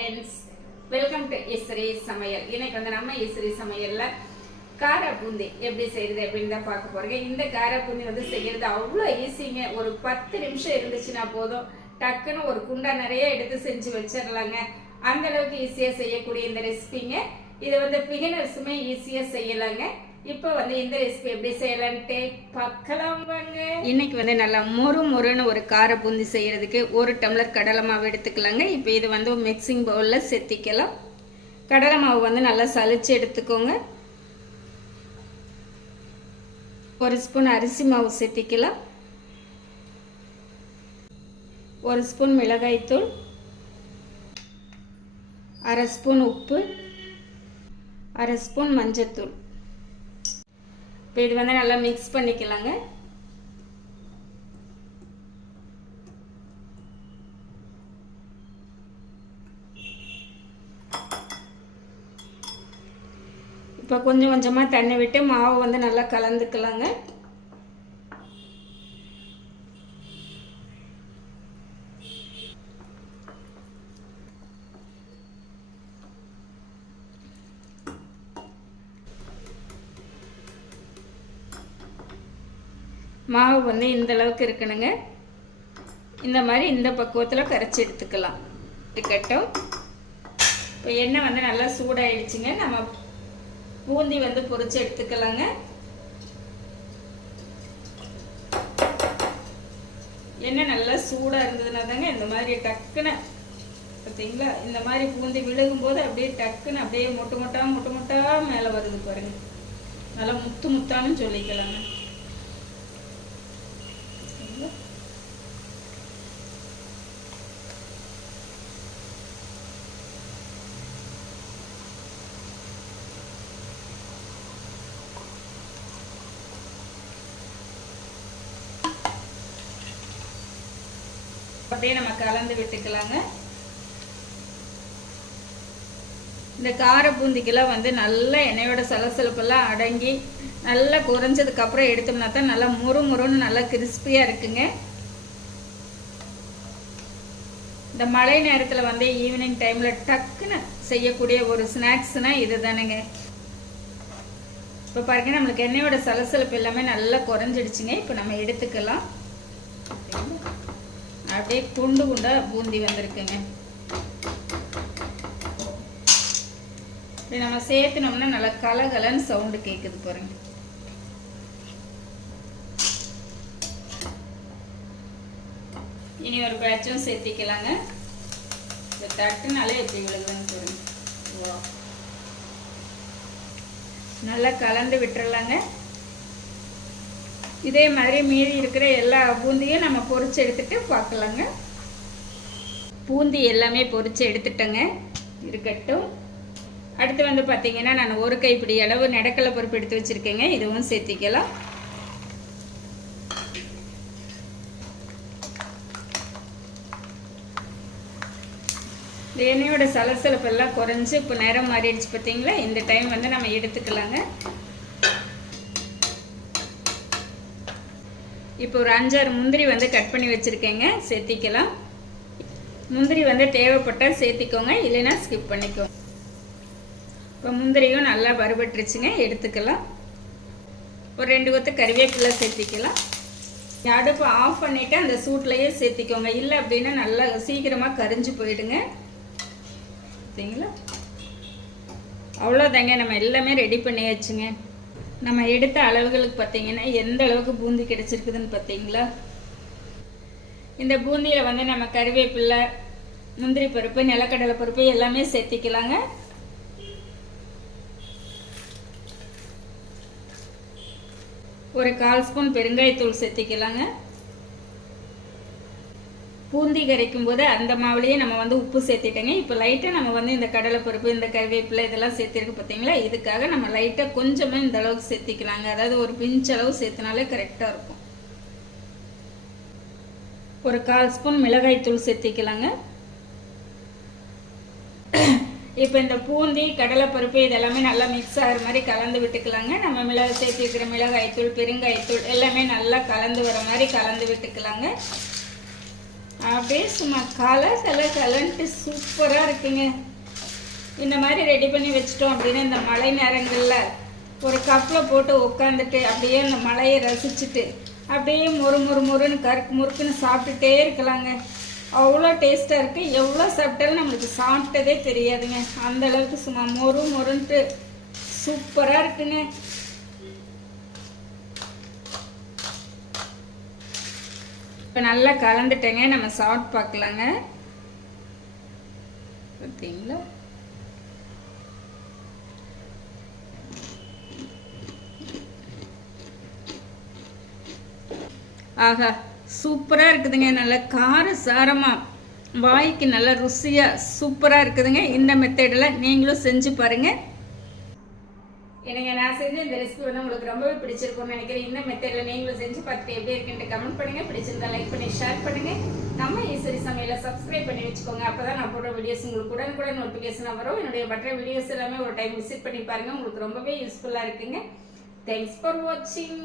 Friends welcome to இஸ்ரீ சமையல் இன்னைக்கு வந்து நம்ம இஸ்ரீ சமையலில் கார பூந்தி எப்படி செய்யறது அப்படின்னு தான் பார்க்க போறீங்க. இந்த கார பூந்தி வந்து செய்யறது அவ்வளோ ஈஸிங்க ஒரு பத்து நிமிஷம் இருந்துச்சுன்னா போதும். டக்குன்னு ஒரு குண்டா நிறைய எடுத்து செஞ்சு வச்சிடலாங்க. அந்த அளவுக்கு ஈஸியாக செய்யக்கூடிய இந்த ரெசிபிங்க இதை வந்து பிகினர்ஸுமே ஈஸியாக செய்யலாங்க. இப்போ வந்து இந்த ரெசிபி எப்படி செய்யலான்ட்டு பார்க்கலாம் வாங்க. இன்னைக்கு வந்து நல்லா மொறு மொறுன்னு ஒரு கார பூந்தி செய்யறதுக்கு ஒரு டம்ளர் கடலை மாவு எடுத்துக்கலாங்க. இப்போ இது வந்து மிக்சிங் பவுலில் செத்திக்கலாம். கடலை மாவு வந்து நல்லா சளிச்சு எடுத்துக்கோங்க. ஒரு ஸ்பூன் அரிசி மாவு செத்திக்கலாம். ஒரு ஸ்பூன் மிளகாய்த்தூள் அரை ஸ்பூன் உப்பு. அரை ஸ்பூன் மஞ்சத்தூள். இப்போ இது வந்து நல்லா மிக்ஸ் பண்ணிக்கலாங்க. இப்போ கொஞ்சம் கொஞ்சமாக தண்ணி விட்டு மாவு வந்து நல்லா கலந்துக்கலாங்க. மாவு வந்து இந்த அளவுக்கு இருக்கணுங்க. இந்த மாதிரி இந்த பக்குவத்தில் கரைச்சி எடுத்துக்கலாம். இருக்கட்டும். இப்போ எண்ணெய் வந்து நல்லா சூடாயிடுச்சுங்க. நம்ம பூந்தி வந்து பொறிச்சு எடுத்துக்கலாங்க. எண்ணெய் நல்லா சூடாக இருந்ததுன்னா தாங்க இந்த மாதிரி டக்குன்னு பார்த்தீங்களா இந்த மாதிரி பூந்தி விழுகும்போது அப்படியே டக்குன்னு அப்படியே மொட்டு மொட்டாக மொட்டு மொட்டாக மேலே வருது பாருங்க. நல்லா முத்து முத்தான்னு சொல்லிக்கலாங்க. அப்படியே நம்ம கலந்து விட்டுக்கலாங்க. இந்த கார பூந்திக்கெல்லாம் வந்து நல்ல எண்ணெயோட சலசலப்பெல்லாம் அடங்கி நல்லா குறைஞ்சதுக்கு அப்புறம் எடுத்தோம்னா தான் நல்லா முறு முறுன்னு நல்லா கிறிஸ்பியாக இருக்குங்க. இந்த மழை நேரத்தில் வந்து ஈவினிங் டைமில் டக்குன்னு செய்யக்கூடிய ஒரு ஸ்நாக்ஸ்னால் இது தானுங்க இப்போ பாருங்க நம்மளுக்கு எண்ணெயோட சலசலப்பு எல்லாமே நல்லா குறைஞ்சிடுச்சுங்க. இப்போ நம்ம எடுத்துக்கலாம். அப்படியே குண்டு குண்டா பூந்தி வந்திருக்குங்க. இப்படி நம்ம சேர்த்துனோம்னா நல்லா கலகலன்னு சவுண்டு கேட்குது பாருங்க. இனி ஒரு பேட்சும் சேர்த்திக்கலாங்க. இந்த தட்டுனாலே எப்படி விழுகுதுன்னு பாருங்க நல்லா கலந்து விட்டுறலாங்க. இதே மாதிரி மீதி இருக்கிற எல்லா பூந்தியும் நம்ம பொறிச்சு எடுத்துட்டு பார்க்கலாங்க. பூந்தி எல்லாமே பொறிச்சு எடுத்துட்டேங்க. இருக்கட்டும். அடுத்து வந்து பார்த்தீங்கன்னா நான் ஒரு கைப்பிடி அளவு நடக்கலை பருப்பு எடுத்து வச்சுருக்கேங்க. இதுவும் சேர்த்திக்கலாம். எண்ணெயோட சலசலப்பெல்லாம் குறைஞ்சி இப்போ நேரம் மாறிடுச்சு பார்த்தீங்களா? இந்த டைம் வந்து நம்ம எடுத்துக்கலாங்க. இப்போ ஒரு அஞ்சாறு முந்திரி வந்து கட் பண்ணி வச்சுருக்கேங்க. சேர்த்திக்கலாம். முந்திரி வந்து தேவைப்பட்டால் சேர்த்திக்கோங்க இல்லைன்னா ஸ்கிப் பண்ணிக்கோங்க. இப்போ முந்திரியும் நல்லா வறுபட்டுருச்சுங்க எடுத்துக்கலாம். ஒரு ரெண்டு கொத்து கருவேப்பிலை சேர்த்திக்கலாம். அடுப்பு ஆஃப் பண்ணிவிட்டு அந்த சூட்லேயே சேர்த்திக்கோங்க. இல்லை அப்படின்னா நல்லா சீக்கிரமாக கரிஞ்சு போயிடுங்க. பார்த்தீங்களா அவ்வளோதாங்க நம்ம எல்லாமே ரெடி பண்ணியாச்சுங்க. நம்ம எடுத்த அளவுகளுக்கு பார்த்தீங்கன்னா எந்த அளவுக்கு பூந்தி கிடைச்சிருக்குதுன்னு பார்த்தீங்களா? இந்த பூந்தியில் வந்து நம்ம கறிவேப்பிலை முந்திரி பருப்பு நிலக்கடலை பருப்பு எல்லாமே சேர்த்திக்கலாங்க. ஒரு கால் ஸ்பூன் பெருங்காயத்தூள் சேர்த்திக்கலாங்க. பூந்தி கரைக்கும் போது அந்த மாவுலேயே நம்ம வந்து உப்பு சேர்த்திட்டேங்க. இப்போ லைட்டாக நம்ம வந்து இந்த கடலைப்பருப்பு இந்த கருவேப்பிலை இதெல்லாம் சேர்த்திருக்கு பார்த்தீங்களா இதுக்காக நம்ம லைட்டாக கொஞ்சமாக இந்த அளவுக்கு சேர்த்திக்கலாங்க. அதாவது ஒரு பிஞ்ச் அளவு சேர்த்தினாலே கரெக்டாக இருக்கும். ஒரு கால் ஸ்பூன் மிளகாய் தூள் சேர்த்திக்கலாங்க. இப்போ இந்த பூந்தி கடலைப்பருப்பு இதெல்லாமே நல்லா மிக்ஸ் ஆகிற மாதிரி கலந்து விட்டுக்கலாங்க. நம்ம மிளகாய் சேர்த்து வைக்கிற மிளகாய்த்தூள் பெருங்காயத்தூள் எல்லாமே நல்லா கலந்து வர மாதிரி கலந்து விட்டுக்கலாங்க. அப்படியே சும்மா கலை கலை கலன்ட்டு சூப்பராக இருக்குங்க. இந்த மாதிரி ரெடி பண்ணி வச்சிட்டோம் அப்படின்னு இந்த மழை நேரங்களில் ஒரு கப்பில் போட்டு உட்காந்துட்டு அப்படியே அந்த மழையை ரசிச்சுட்டு அப்படியே மொறு மொறு மொறுன்னு கருக்கு முறுக்குன்னு சாப்பிட்டுட்டே இருக்கலாங்க. அவ்வளோ டேஸ்ட்டாக இருக்குது எவ்வளோ சாப்பிட்டாலும் நம்மளுக்கு சாப்பிட்டதே தெரியாதுங்க. அந்தளவுக்கு சும்மா மொறு மொறுன்ட்டு சூப்பராக இருக்குங்க. இப்போ நல்லா கலந்துட்டேங்க. நம்ம சாப்பிட்டு பார்க்கலாங்க. பார்த்தீங்களா ஆஹா சூப்பராக இருக்குதுங்க. நல்ல கார சாரமாக வாய்க்கு நல்ல ருசியாக சூப்பராக இருக்குதுங்க. இந்த மெத்தடில் நீங்களும் செஞ்சு பாருங்கள் எனக்கு நான் செஞ்ச இந்த ரெசிபி வந்து உங்களுக்கு ரொம்பவே பிடிச்சிருக்கும்னு நினைக்கிறேன். இந்த மெத்தடில் நீங்களும் செஞ்சு பார்த்துட்டு எப்படி இருக்குன்ட்டு கமெண்ட் பண்ணுங்க. பிடிச்சிருந்தா லைக் பண்ணி ஷேர் பண்ணுங்க. நம்ம ஈஸ்வரி சமையலை சப்ஸ்கிரைப் பண்ணி வச்சுக்கோங்க. அப்போ தான் நான் போடுற வீடியோஸ் உங்களுக்கு உடனுக்குடன் நோட்டிஃபிகேஷன் வரும். என்னுடைய மற்ற வீடியோஸ் எல்லாமே ஒரு டைம் விசிட் பண்ணி பாருங்கள் உங்களுக்கு ரொம்பவே யூஸ்ஃபுல்லாக இருக்குங்க. தேங்க்ஸ் ஃபார் வாட்சிங்